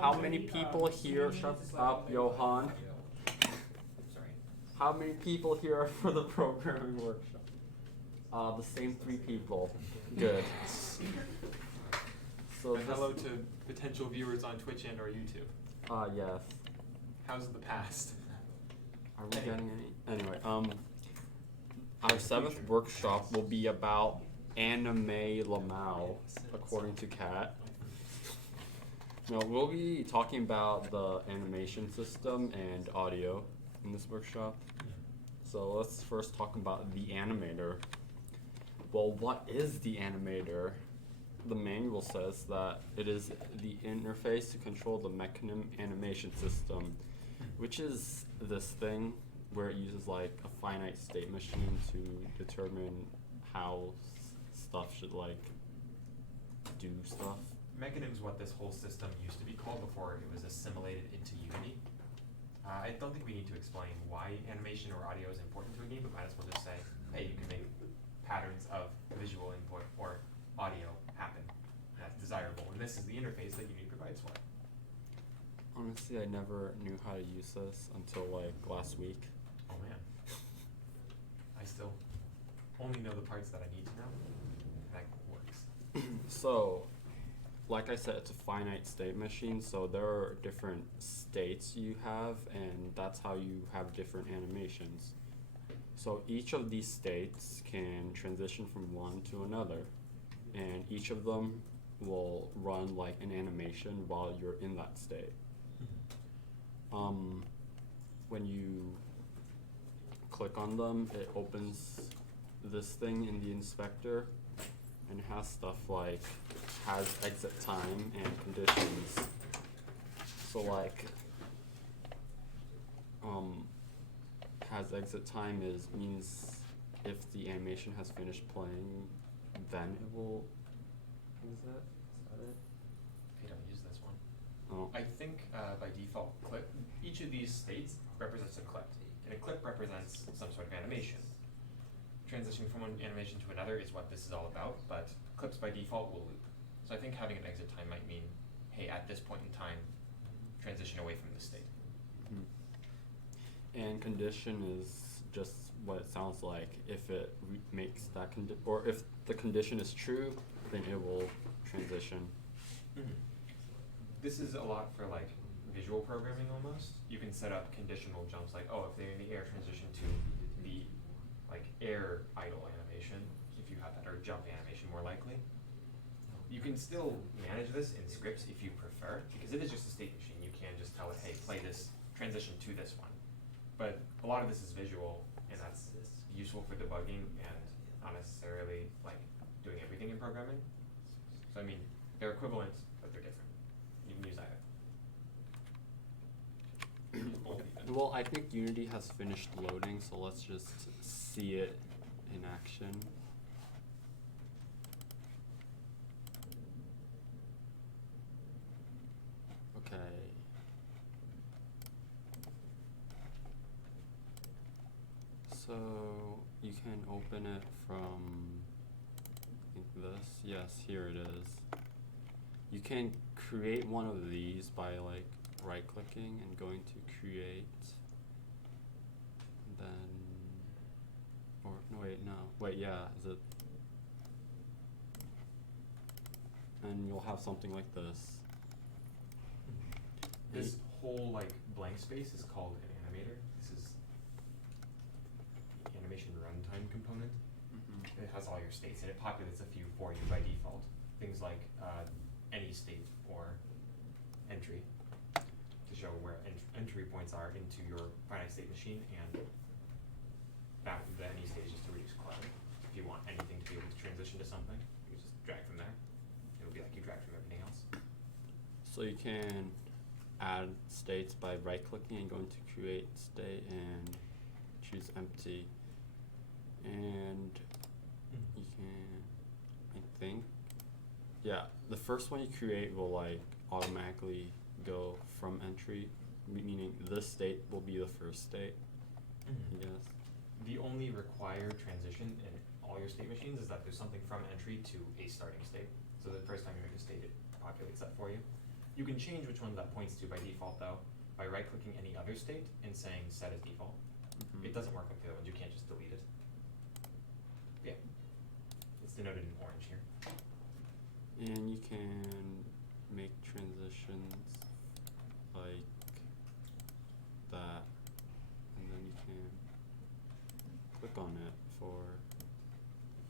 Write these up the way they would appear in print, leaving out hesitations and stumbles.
How many people here? Shut up, Johan. Sorry. How many people here are for the programming workshop? The same 3 people. Good. So and hello to potential viewers on Twitch and or YouTube. Yes. How's the past? Are we getting any? Anyway, our 7th workshop will be about anime Lamau, according to Kat. No, we'll be talking about the animation system and audio in this workshop. So let's first talk about the Animator. Well, what is the Animator? The manual says that it is the interface to control the mechanism animation system, which is this thing where it uses like a finite state machine to determine how stuff should like do stuff. Mechanism is what this whole system used to be called before it was assimilated into Unity. I don't think we need to explain why animation or audio is important to a game, but might as well just say, hey, you can make patterns of visual input or audio happen. That's desirable, and this is the interface that Unity provides for it. Honestly, I never knew how to use this until like last week. Oh man. I still only know the parts that I need to know. That works. So, like I said, it's a finite state machine, so there are different states you have, and that's how you have different animations. So each of these states can transition from one to another, and each of them will run like an animation while you're in that state. When you click on them, it opens this thing in the inspector, and it has stuff like has exit time and conditions. So like has exit time means if the animation has finished playing, then it will. Is that it? I don't use this one. Oh. I think by default, clip. Each of these states represents a clip, and a clip represents some sort of animation. Transitioning from one animation to another is what this is all about, but clips by default will loop. So I think having an exit time might mean, hey, at this point in time, transition away from this state. And condition is just what it sounds like. If it makes that or if the condition is true, then it will transition. This is a lot for like visual programming almost. You can set up conditional jumps like, oh, if they're in the air, transition to the like air idle animation, if you have that, or jump animation more likely. You can still manage this in scripts if you prefer, because it is just a state machine. You can just tell it, hey, play this, transition to this one. But a lot of this is visual, and that's useful for debugging and not necessarily like doing everything in programming. So I mean, they're equivalent, but they're different. You can use either. Well, I think Unity has finished loading, so let's just see it in action. Okay. So you can open it from, I think this, yes, here it is. You can create one of these by like right clicking and going to create, then, or no wait, yeah, is it? And you'll have something like this. This whole like blank space is called an animator. This is the animation runtime component. It has all your states, and it populates a few for you by default. Things like any state or entry to show where entry points are into your finite state machine, and that the any state is just to reduce clutter. If you want anything to be able to transition to something, you just drag from there. It'll be like you drag from everything else. So you can add states by right clicking and going to create state and choose empty, and you can, I think, yeah, the first one you create will like automatically go from entry, meaning this state will be the first state. I guess. The only required transition in all your state machines is that there's something from entry to a starting state. So the first time you make a state, it populates that for you. You can change which one that points to by default though, by right-clicking any other state and saying set as default. Mhm. It doesn't work like the other ones, you can't just delete it. Yeah, it's denoted in orange here. And you can make transitions like that, and then you can click on it for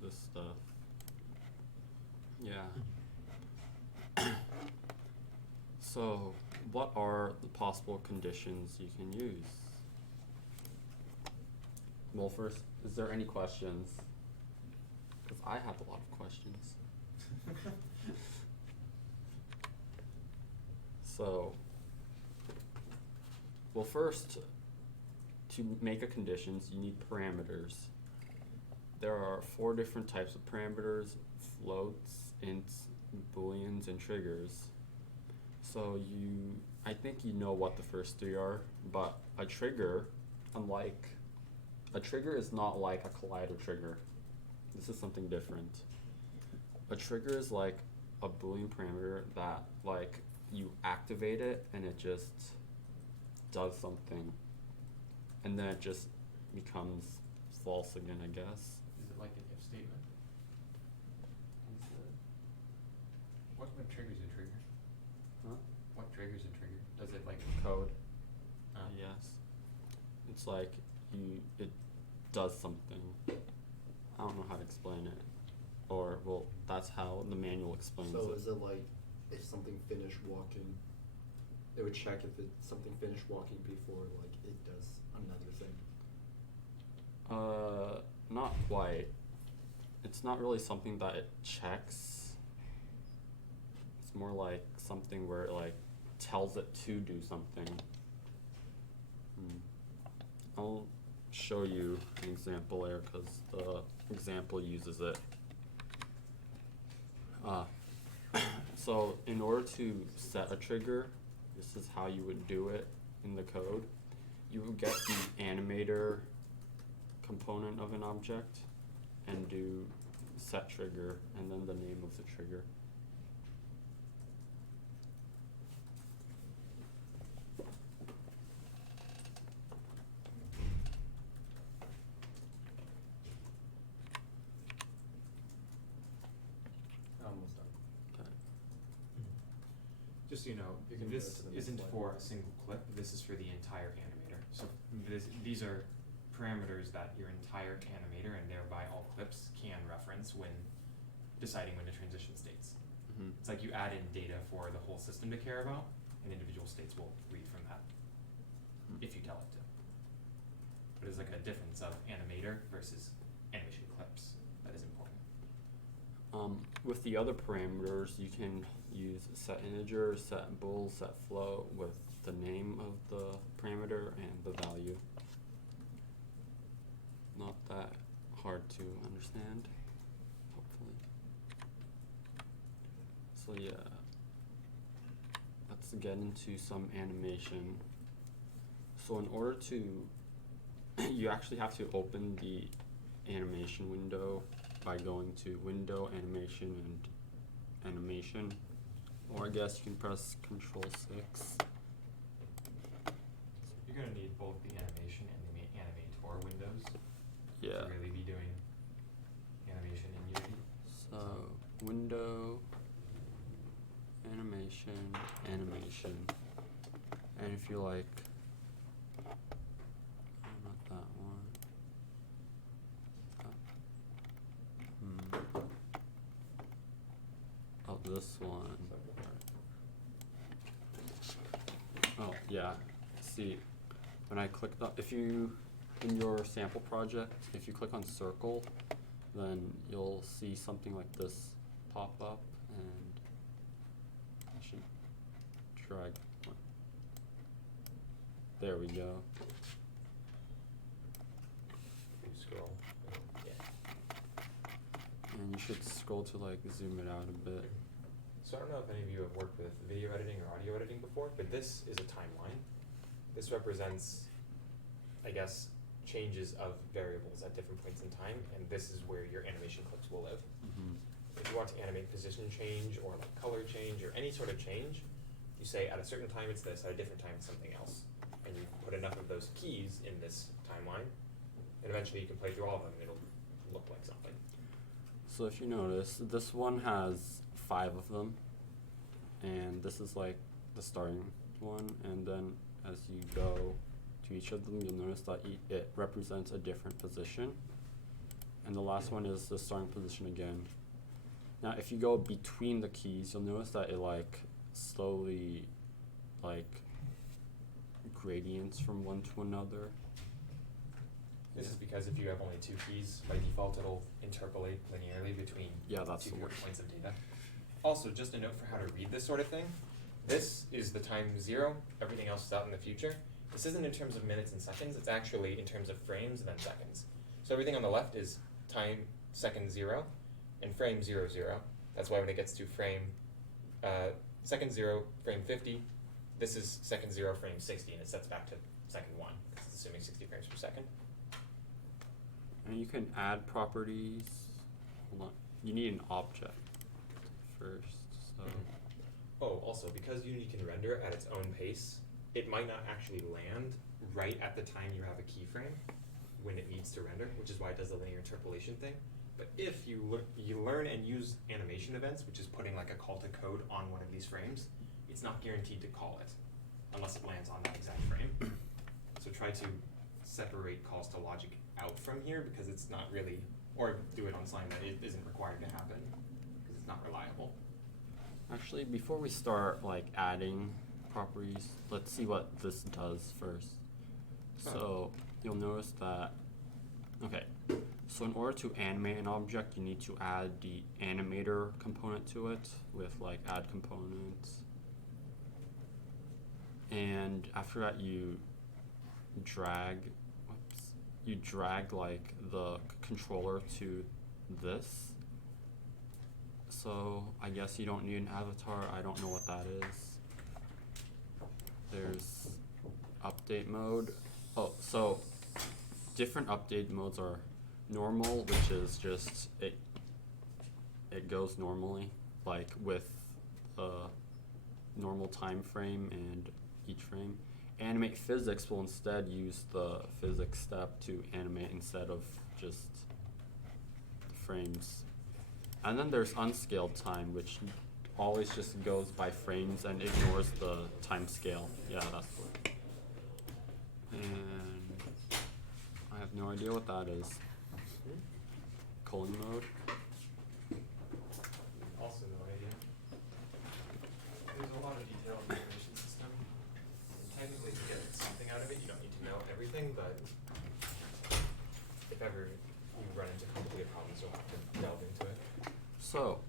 this stuff. Yeah. So, what are the possible conditions you can use? Well, first, is there any questions? Because I have a lot of questions. So, well, first, to make a conditions, you need parameters. There are 4 different types of parameters: floats, ints, booleans, and triggers. So I think you know what the first 3 are, but a trigger is not like a collider trigger. This is something different. A trigger is like a boolean parameter that like you activate it and it just does something, and then it just becomes false again, I guess. Is it like an if statement? What triggers a trigger? Huh? What triggers a trigger? Does it like Code. Oh. Yes. It's like it does something. I don't know how to explain it. Or, well, that's how the manual explains So it. is it like if something finished walking, it would check if something finished walking before like it does another thing? Not quite. It's not really something that it checks. It's more like something where it like tells it to do something. I'll show you an example there because the example uses it. So in order to set a trigger, this is how you would do it in the code. You would get the animator component of an object and do set trigger and then the name of the trigger. Almost done. Okay. Just so you know, You can this go to the next isn't slide. for a single clip, this is for the entire animator. So these are parameters that your entire animator and thereby all clips can reference when deciding when to transition states. Mhm. It's like you add in data for the whole system to care about, and individual states will read from that if you tell it to. But it's like a difference of animator versus animation clips that is important. With the other parameters, you can use set integer, set bool, set float with the name of the parameter and the value. Not that hard to understand, hopefully. So yeah, let's get into some animation. So in order to, you actually have to open the animation window by going to Window, Animation, and Animation. Or I guess you can press Control 6. You're gonna need both the animation and the Animator windows Yeah. to really be doing animation in Unity. So, Window, Animation, Animation. And if you like, oh, not that one. Oh, this one. Oh, yeah. See, when I click the, if you, in your sample project, if you click on circle, then you'll see something like this pop up, and I should drag. There we go. You scroll. Yeah. And you should scroll to like zoom it out a bit. So I don't know if any of you have worked with video editing or audio editing before, but this is a timeline. This represents, I guess, changes of variables at different points in time, and this is where your animation clips will live. Mm-hmm. If you want to animate position change or like color change or any sort of change, You say at a certain time it's this, at a different time it's something else. And you put enough of those keys in this timeline, and eventually you can play through all of them and it'll look like something. So if you notice, this one has 5 of them, and this is like the starting one, and then as you go to each of them, you'll notice that it represents a different position, and the last one is the starting position again. Now if you go between the keys, you'll notice that it like slowly like gradients from one to another. This is because if you have only 2 keys, by default it'll interpolate linearly between That's 2 the worst. points of data. Also, just a note for how to read this sort of thing. This is the time 0, everything else is out in the future. This isn't in terms of minutes and seconds, it's actually in terms of frames and then seconds. So everything on the left is time second 0 and frame 0, 0. That's why when it gets to frame second 0, frame 50, this is second 0, frame 60, and it sets back to second 1, because it's assuming 60 frames per second. And you can add properties. Hold on. You need an object first. So Oh, also, because Unity can render at its own pace, it might not actually land right at the time you have a keyframe when it needs to render, which is why it does the linear interpolation thing. But if you learn and use animation events, which is putting like a call to code on one of these frames, it's not guaranteed to call it unless it lands on that exact frame. So try to separate calls to logic out from here because it's not really, or do it on something that it isn't required to happen because it's not reliable. actually, before we start like adding properties, let's see what this does first. So you'll notice that, okay, so in order to animate an object, you need to add the animator component to it with like add components. And after that you drag like the controller to this. So I guess you don't need an avatar, I don't know what that is. There's update mode. Oh, so different update modes are normal, which is just it goes normally, like with a normal time frame and each frame. Animate physics will instead use the physics step to animate instead of just frames. And then there's unscaled time, which always just goes by frames and ignores the time scale. Yeah, that's what. And I have no idea what that is. Culling mode. Also no idea. There's a lot of detail in the animation system. And technically to get something out of it, you don't need to know everything, but if ever you run into complicated problems, you'll have to delve into it. So,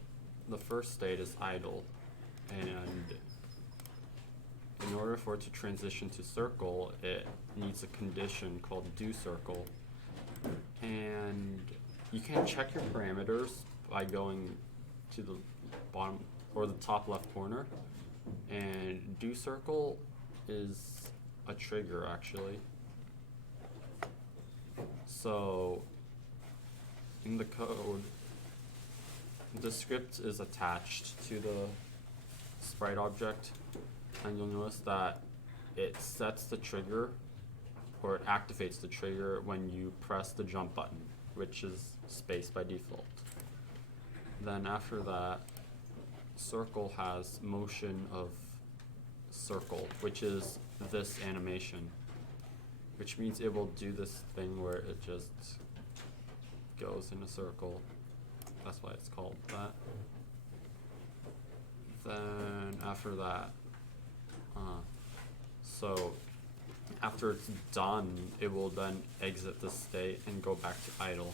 the first state is idle, and in order for it to transition to circle, it needs a condition called doCircle. And you can check your parameters by going to the bottom or the top left corner, and doCircle is a trigger actually. So in the code, the script is attached to the sprite object, and you'll notice that it sets the trigger, or it activates the trigger when you press the jump button, which is space by default. Then after that, circle has motion of circle, which is this animation, which means it will do this thing where it just goes in a circle. That's why it's called that. Then after that, so after it's done, it will then exit the state and go back to idle.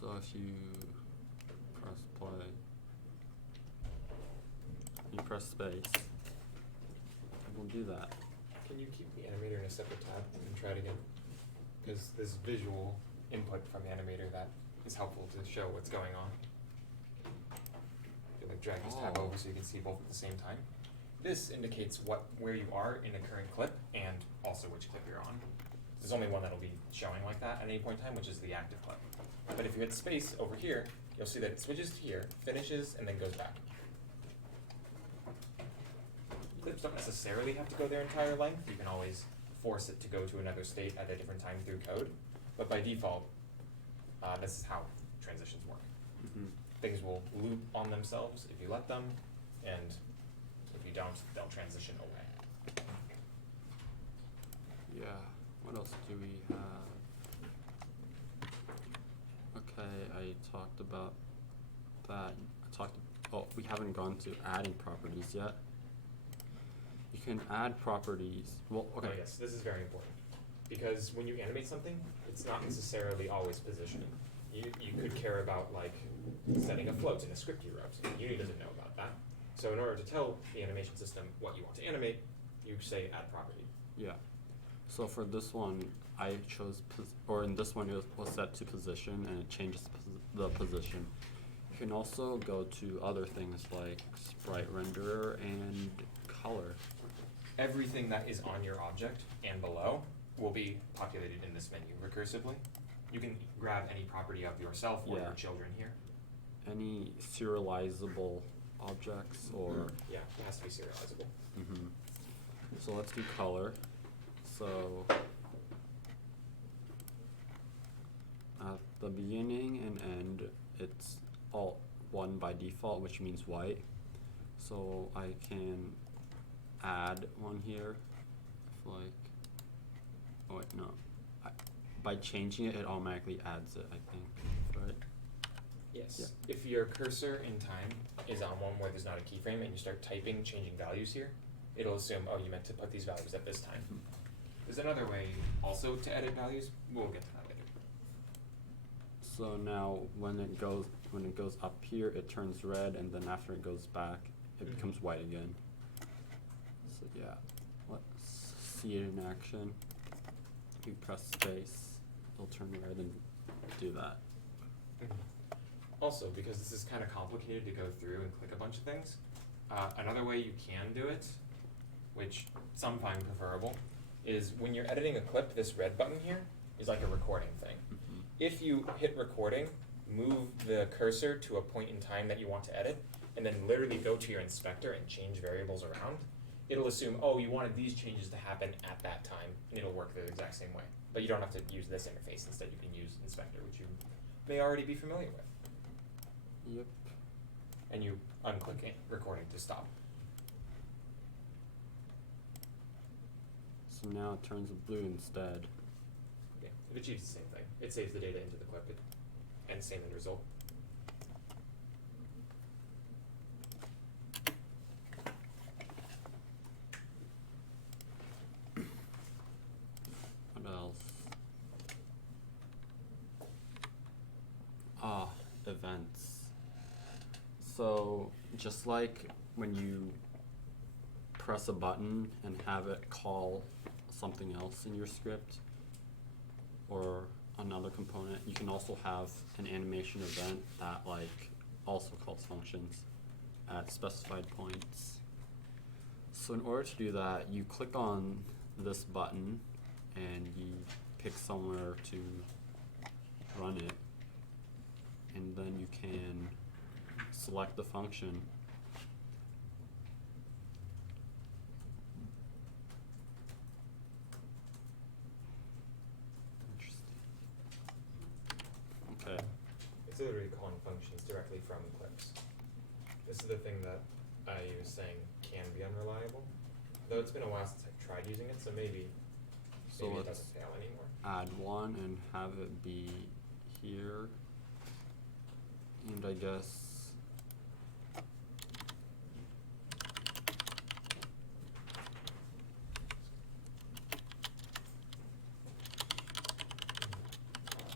So if you press play, you press space, it will do that. Can you keep the animator in a separate tab and try it again? Because there's visual input from the animator that is helpful to show what's going on. You like drag this tab over so you can see both at the same time. This indicates where you are in a current clip and also which clip you're on. There's only one that'll be showing like that at any point in time, which is the active clip. But if you hit space over here, you'll see that it switches to here, finishes, and then goes back. Clips don't necessarily have to go their entire length. You can always force it to go to another state at a different time through code. But by default, this is how transitions work. Mm-hmm. Things will loop on themselves if you let them, and if you don't, they'll transition away. Yeah, what else do we have? Okay, I talked about that. Oh, we haven't gone to adding properties yet. You can add properties. Well, okay. Oh, yes, this is very important. Because when you animate something, it's not necessarily always positioning. You could care about like setting a float in a script you wrote. Uni doesn't know about that. So in order to tell the animation system what you want to animate, you say add property. Yeah. So for this one, I chose, or in this one it was set to position and it changes the position. You can also go to other things like sprite renderer and color. Everything that is on your object and below will be populated in this menu recursively. You can grab any property of yourself or your children here. Any serializable objects or... Yeah, it has to be serializable. Mm-hmm. So let's do color. So at the beginning and end, it's all one by default, which means white. So I can add one here, if like, oh wait, no. By changing it, it automatically adds it, I think, right? Yes. Yeah. If your cursor in time is on one where there's not a keyframe and you start typing, changing values here, it'll assume, oh, you meant to put these values at this time. There's another way also to edit values. We'll get to that later. So now when it goes up here, it turns red, and then after it goes back, it becomes white again. So yeah, let's see it in action. You press space, it'll turn red and do that. Also, because this is kind of complicated to go through and click a bunch of things, another way you can do it, which some find preferable, is when you're editing a clip, this red button here is like a recording thing. Mm-hmm. If you hit recording, move the cursor to a point in time that you want to edit, and then literally go to your inspector and change variables around, it'll assume, oh, you wanted these changes to happen at that time, and it'll work the exact same way. But you don't have to use this interface. Instead, you can use inspector, which you may already be familiar with. Yep. And you unclick recording to stop. So now it turns blue instead. Yeah, it achieves the same thing. It saves the data into the clip and same end result. What else? Events. So just like when you press a button and have it call something else in your script or another component, you can also have an animation event that like also calls functions at specified points. So in order to do that, you click on this button and you pick somewhere to run it, and then you can select the function. Interesting. Okay. It's literally calling functions directly from clips. This is the thing that I was saying can be unreliable. Though it's been a while since I've tried using it, so maybe So it let's doesn't fail anymore. add one and have it be here. And I guess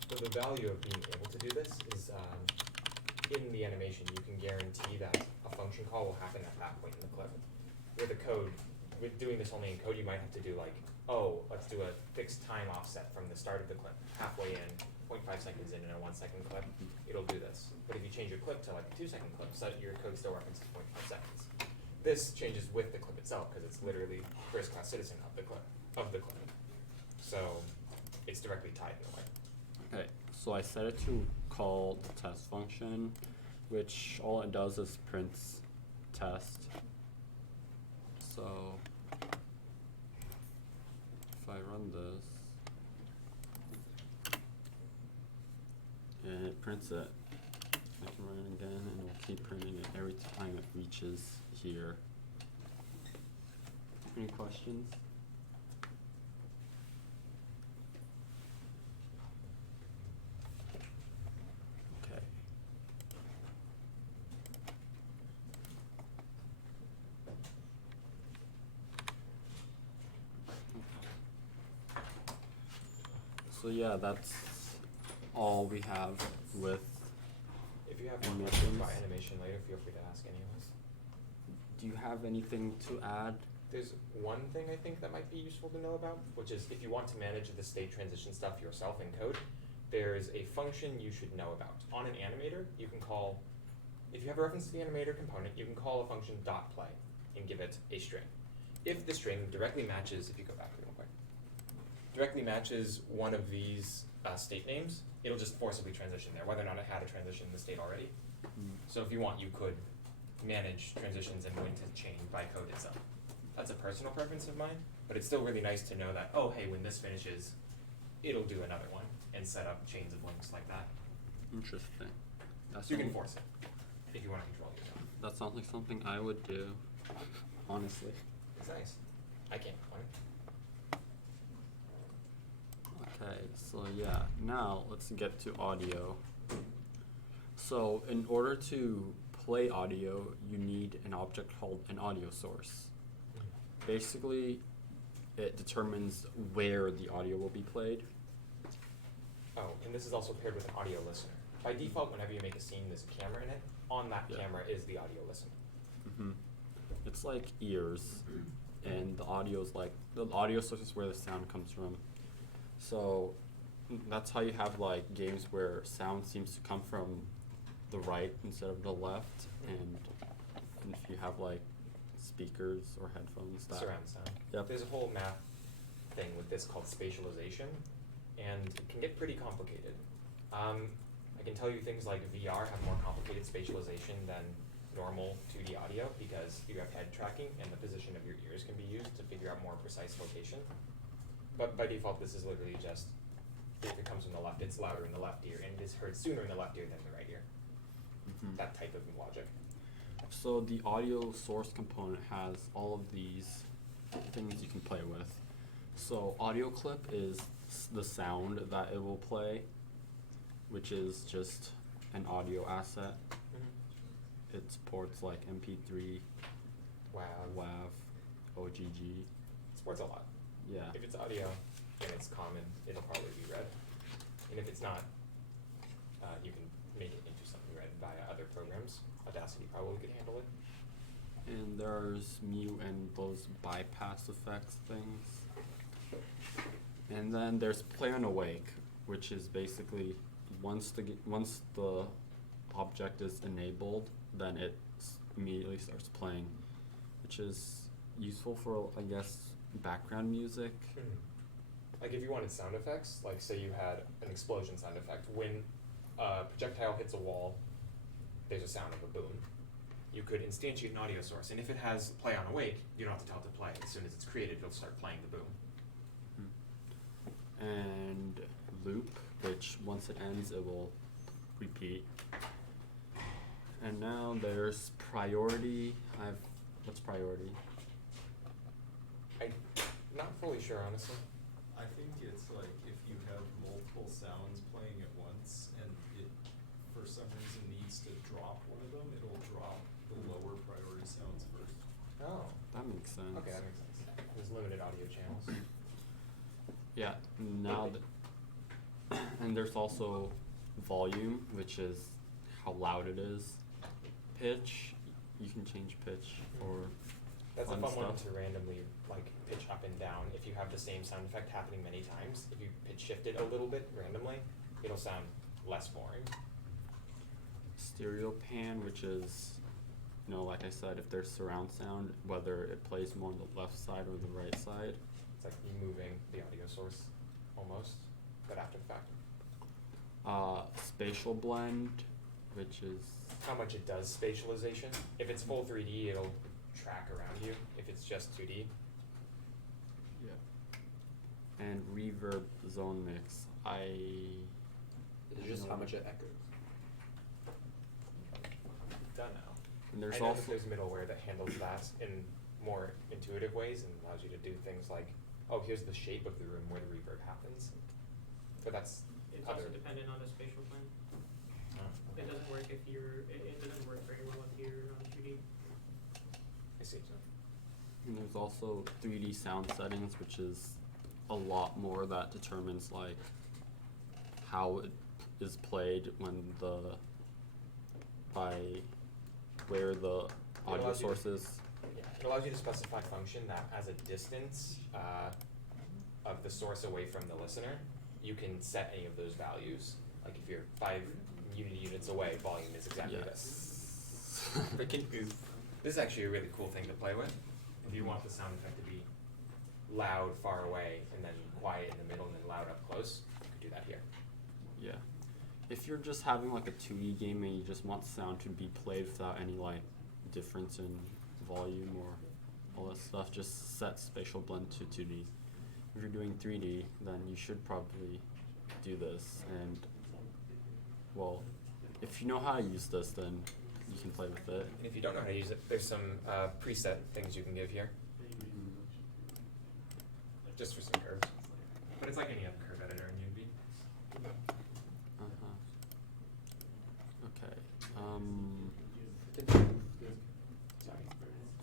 So the value of being able to do this is in the animation you can guarantee that a function call will happen at that point in the clip. With a code, with doing this only in code, you might have to do like, oh, let's do a fixed time offset from the start of the clip, halfway in, 0.5 seconds in a 1 second clip, it'll do this. But if you change your clip to like a 2 second clip, so that your code still references 0.5 seconds. This changes with the clip itself because it's literally first class citizen of the clip. So it's directly tied in a way. I Okay, so I set it to call the test function, which all it does is prints test. So if I run this and it prints it, I can run it again and it will keep printing it every time it reaches here. Any questions? Okay. So yeah, that's all we have with If you have more questions animations. about animation later, feel free to ask any of us. Do you have anything to add? There's one thing I think that might be useful to know about, which is if you want to manage the state transition stuff yourself in code, there's a function you should know about. On an animator, you can call, if you have a reference to the animator component, you can call a function .play and give it a string. If the string directly matches, if you go back real quick, directly matches one of these state names, it'll just forcibly transition there, whether or not it had a transition in the state already. So if you want, you could manage transitions and when to change by code itself. That's a personal preference of mine, but it's still really nice to know that, oh, hey, when this finishes, it'll do another one and set up chains of links like that. Interesting. That's You can something- force it if you want to control it yourself. That sounds like something I would do, honestly. It's nice. I can't complain. Okay, so yeah, now let's get to audio. So in order to play audio, you need an object called an audio source. Basically, it determines where the audio will be played. Oh, and this is also paired with an audio listener. By default, whenever you make a scene, there's a camera in it. On that Yeah. camera is the audio listener. It's like ears, and the audio is like, the audio source is where the sound comes from. So that's how you have like games where sound seems to come from the right instead of the left, and if you have like speakers or headphones that Surround sound. Yep. There's a whole math thing with this called spatialization, and it can get pretty complicated. I can tell you things like VR have more complicated spatialization than normal 2D audio because you have head tracking and the position of your ears can be used to figure out more precise location. But by default, this is literally just, if it comes from the left, it's louder in the left ear, and it is heard sooner in the left ear than the right ear. That type of logic. So the audio source component has all of these things you can play with. So audio clip is the sound that it will play, which is just an audio asset. It supports like MP3, Wow. WAV, OGG. Supports a lot. Yeah. If it's audio and it's common, it'll probably be read. And if it's not, you can make it into something read via other programs. Audacity probably could handle it. And there's mute and those bypass effects things. And then there's play on awake, which is basically once the object is enabled, then it immediately starts playing, which is useful for, I guess, background music. Like if you wanted sound effects, like say you had an explosion sound effect, when a projectile hits a wall, there's a sound of a boom. You could instantiate an audio source, and if it has play on awake, you don't have to tell it to play. As soon as it's created, it'll start playing the boom. And loop, which once it ends, it will repeat. And now there's priority. What's priority? I'm not fully sure, honestly. I think it's like if you have multiple sounds playing at once and it, for some reason, needs to drop one of them, it'll drop the lower priority sounds first. Oh. That makes sense. Okay, that makes sense. There's limited audio channels. Yeah, now and there's also volume, which is how loud it is. Pitch, you can change pitch for That's a fun fun one stuff. to randomly like pitch up and down. If you have the same sound effect happening many times, if you pitch shift it a little bit randomly, it'll sound less boring. Stereo pan, which is, like I said, if there's surround sound, whether it plays more on the left side or the right side. It's like moving the audio source almost, but after the fact. Spatial blend, which is How much it does spatialization. If it's full 3D, it'll track around you. If it's just 2D, and reverb zone mix. It's just how much it echoes. done now. And there's I know also that there's middleware that handles that in more intuitive ways and allows you to do things like, oh, here's the shape of the room where the reverb happens. But that's It's other. also dependent on the spatial blend. Oh, It doesn't work if it doesn't work very well if you're on 3D. I see. and there's also 3D sound settings, which is a lot more that determines like how it is played when by where the audio allows you to- source is. Yeah, it allows you to specify function that as a distance of the source away from the listener, you can set any of those values. Like if you're 5 unity units away, volume is exactly this. Yes. But this is actually a really cool thing to play with. If you want the sound effect to be loud far away and then quiet in the middle and then loud up close, you could do that here. Yeah. If you're just having like a 2D game and you just want sound to be played without any like difference in volume or all that stuff, just set spatial blend to 2D. If you're doing 3D, then you should probably do this. And well, if you know how to use this, then you can play with it. And if you don't know how to use it, there's some preset things you can give here. Just for some curves. But it's like any other curve editor in Unity. Okay. Sorry.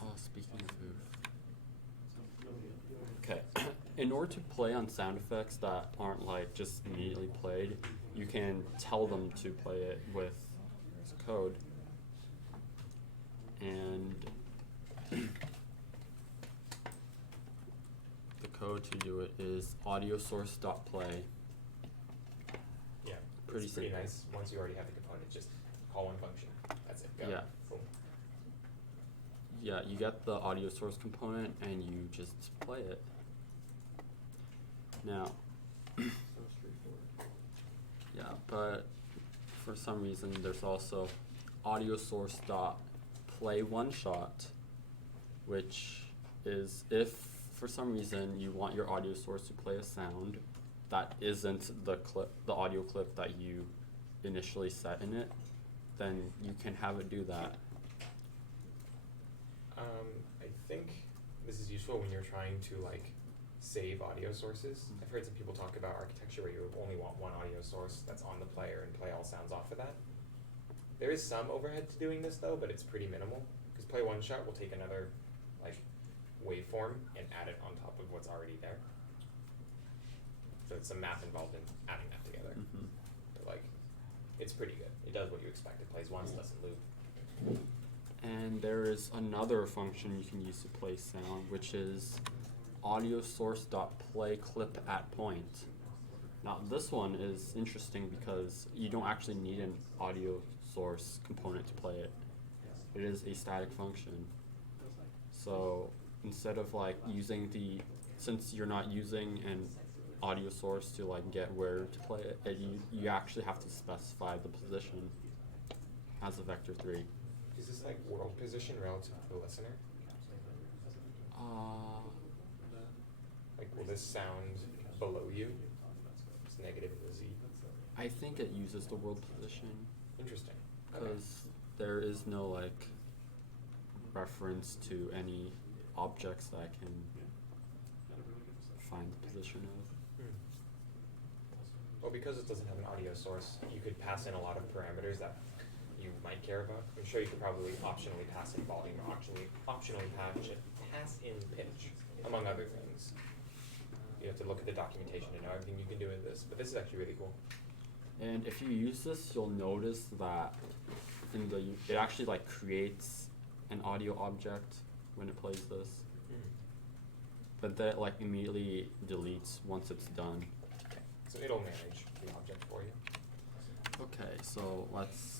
Oh, speaking of oof. Okay. In order to play on sound effects that aren't like just immediately played, you can tell them to play it with code. And the code to do it is audio source.play. Yeah, Pretty it's pretty simple. nice. Once you already have the component, just call one function. That's it. Go. Yeah. Boom. Yeah, you get the audio source component and you just play it. Now, So straightforward. yeah, but for some reason there's also audio source dot play one shot, which is if for some reason you want your audio source to play a sound that isn't the audio clip that you initially set in it, then you can have it do that. I think this is useful when you're trying to like save audio sources. I've heard some people talk about architecture where you only want one audio source that's on the player and play all sounds off of that. There is some overhead to doing this though, but it's pretty minimal because play one shot will take another like waveform and add it on top of what's already there. So it's some math involved in adding that together. Mm-hmm. But like, it's pretty good. It does what you expect. It plays once, doesn't loop. And there is another function you can use to play sound, which is audio source dot play clip at point. Now this one is interesting because you don't actually need an audio source component to play it. It is a static function. So instead of like using since you're not using an audio source to like get where to play it, you actually have to specify the position as a vector 3. Is this like world position relative to the listener? Like, will this sound below you? It's negative in the Z. I think it uses the world position Interesting. Okay. because there is no like reference to any objects that I can find the position of. Well, because it doesn't have an audio source, you could pass in a lot of parameters that you might care about. I'm sure you could probably optionally pass in volume or optionally pass in pitch, among other things. You have to look at the documentation to know everything you can do with this, but this is actually really cool. And if you use this, you'll notice that it actually like creates an audio object when it plays this, but then it like immediately deletes once it's done. Okay. So it'll manage the object for you. Okay, so let's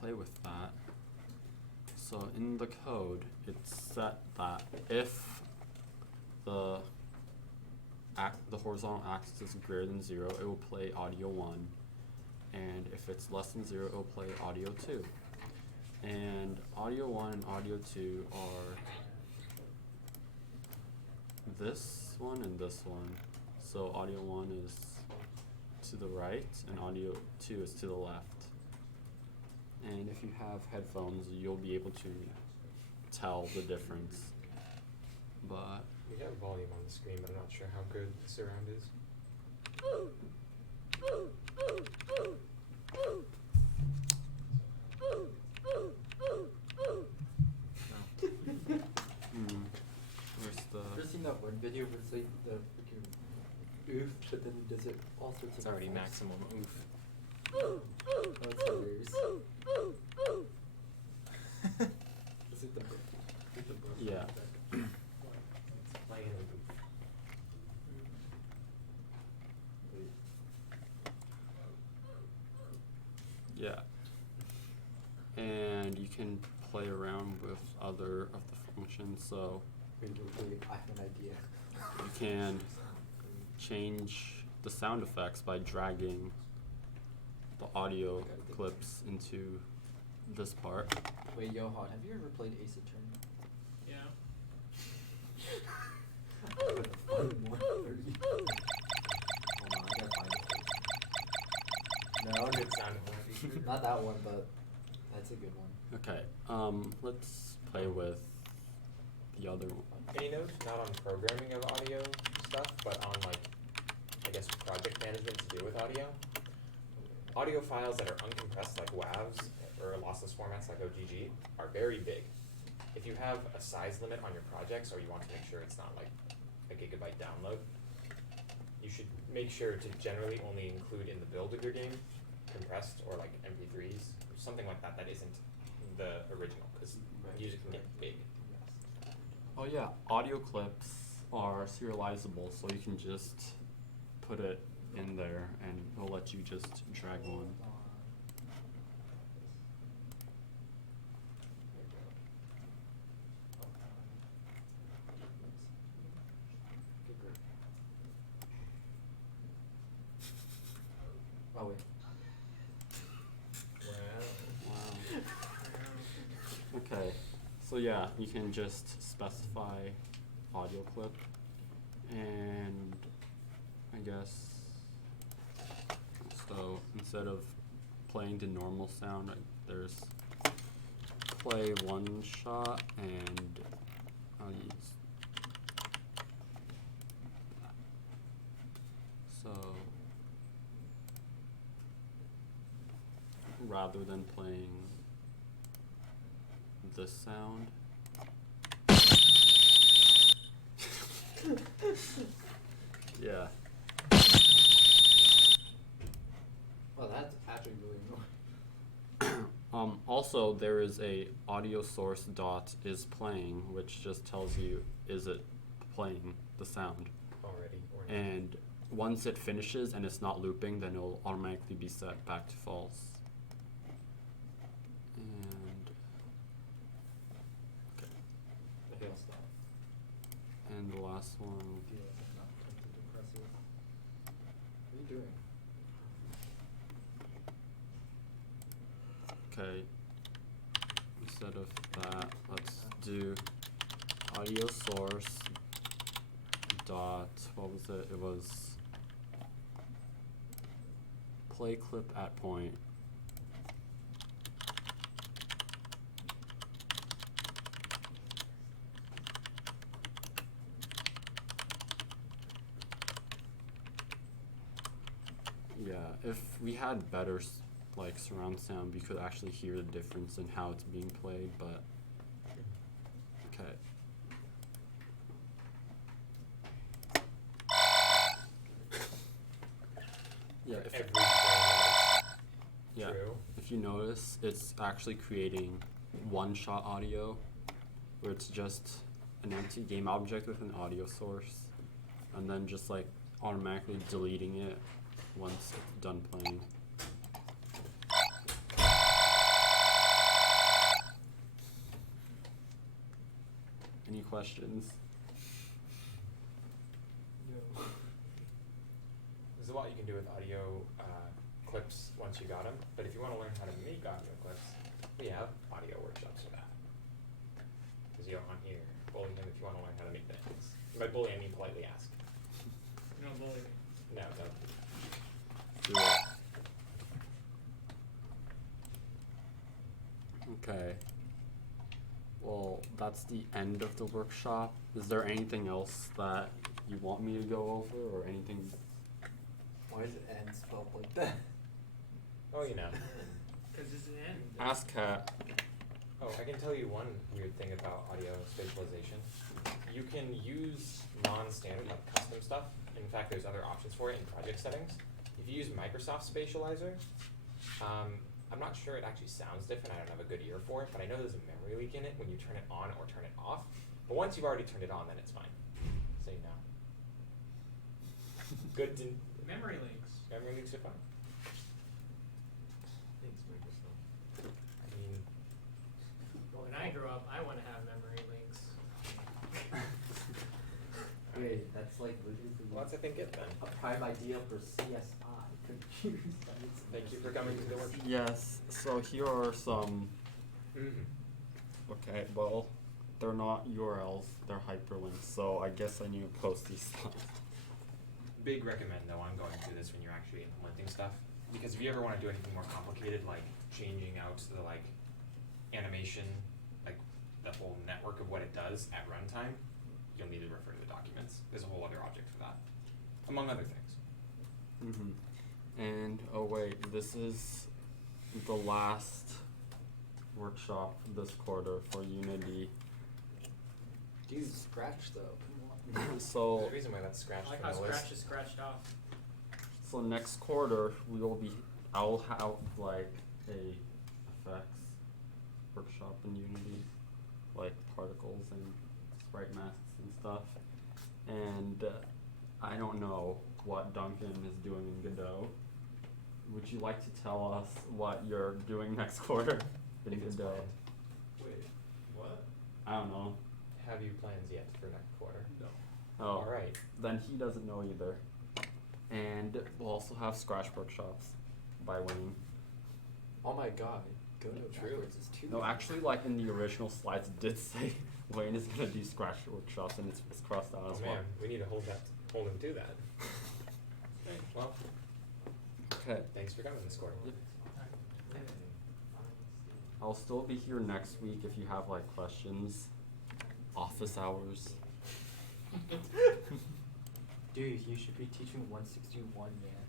play with that. So in the code, it's set that if the horizontal axis is greater than 0, it will play audio 1, and if it's less than 0, it'll play audio 2. And audio 1 and audio 2 are this one and this one. So audio 1 is to the right and audio 2 is to the left. And if you have headphones, you'll be able to tell the difference. But We have volume on the screen, but I'm not sure how good the surround is. where's the Ever seen that one video where it's like the freaking oof, but then he does it all sorts of It's already effects? maximum oof. That's hilarious. Is it the book? Yeah. Playing oof. Yeah. And you can play around with other of the functions, so Wait, I have an idea. you can change the sound effects by dragging the audio clips into this part. Wait, Johan, have you ever played Ace Attorney? Yeah. What a fun 130. Hold on, I gotta find it. No, Good sound quality. not that one, but that's a good one. Okay, let's play with the other one. Any notes, not on programming of audio stuff, but on like, I guess project management to do with audio. Audio files that are uncompressed like WAVs or lossless formats like OGG are very big. If you have a size limit on your projects or you want to make sure it's not like a gigabyte download, you should make sure to generally only include in the build of your game compressed or like MP3s, something like that that isn't the original, because music can get big. Oh yeah, audio clips are serializable, so you can just put it in there and it'll let you just drag one. Oh wait. Wow. Okay, so yeah, you can just specify audio clip, and I guess so instead of playing the normal sound, there's play one shot, and I'll use so rather than playing this sound. Yeah. Well, that's actually really annoying. Also, there is a audio source dot is playing, which just tells you is it playing the sound. Already. Or not. And once it finishes and it's not looping, then it'll automatically be set back to false. And okay. Okay, I'll stop. And the last one. I feel like I'm not tempted to press it. What are you doing? Okay. Instead of that, let's do audio source dot, what was it? It was play clip at point. Yeah, if we had better like surround sound, we could actually hear the difference in how it's being played, but okay. Yeah, if Every frame yeah, true. if you notice, it's actually creating one-shot audio, where it's just an empty game object with an audio source, and then just like automatically deleting it once it's done playing. Any questions? No. There's a lot you can do with audio clips once you got them, but if you want to learn how to make audio clips, we have audio workshops for that. Because you don't want here bully him if you want to learn how to make things. By bully, I mean politely ask. No bully. No, no. Yeah. Okay. Well, that's the end of the workshop. Is there anything else that you want me to go over, or anything? Why is it end spelled like that? Oh, you know. Cause it's an end. Ask Kat. Oh, I can tell you one weird thing about audio spatialization. You can use non-standard, like custom stuff. In fact, there's other options for it in project settings. If you use Microsoft Spatializer, I'm not sure it actually sounds different. I don't have a good ear for it, but I know there's a memory leak in it when you turn it on or turn it off. But once you've already turned it on, then it's fine. So you know. Good to Memory links. memory leaks are fine. Thanks, Microsoft. I mean, When I grow up, I wanna have memory links. Wait, that's like literally well, that's I think it then. a prime idea for CSI. Computers. Thank you for coming to the workshop. Yes. So here are some. Mm-hmm. Okay. Well, they're not URLs. They're hyperlinks. So I guess I need to post these slides. Big recommend though on going through this when you're actually implementing stuff, because if you ever want to do anything more complicated, like changing out the like animation, like the whole network of what it does at runtime, you'll need to refer to the documents. There's a whole other object for that, among other things. Mm-hmm. And oh wait, this is the last workshop this quarter for Unity. Dude, Scratch though. Come on. So There's a reason why that's I scratched like from how the list. Scratch is scratched off. So next quarter I'll have like a effects workshop in Unity, like particles and sprite masks and stuff. And I don't know what Duncan is doing in Godot. Would you like to tell us what you're doing next quarter in If it's Godot? planned. Wait, what? I don't know. Have you plans yet for next quarter? No. Oh, Alright. then he doesn't know either. And we'll also have Scratch workshops by Wayne. Oh my god. Go to True. backwards is too. No, actually, like in the original slides, it did say Wayne is gonna do Scratch workshops, and it's crossed out Oh as well. man, we need to hold him to that. Okay, well, Okay. thanks for coming this quarter. I'll still be here next week if you have like questions. Office hours. Dude, you should be teaching 161, man.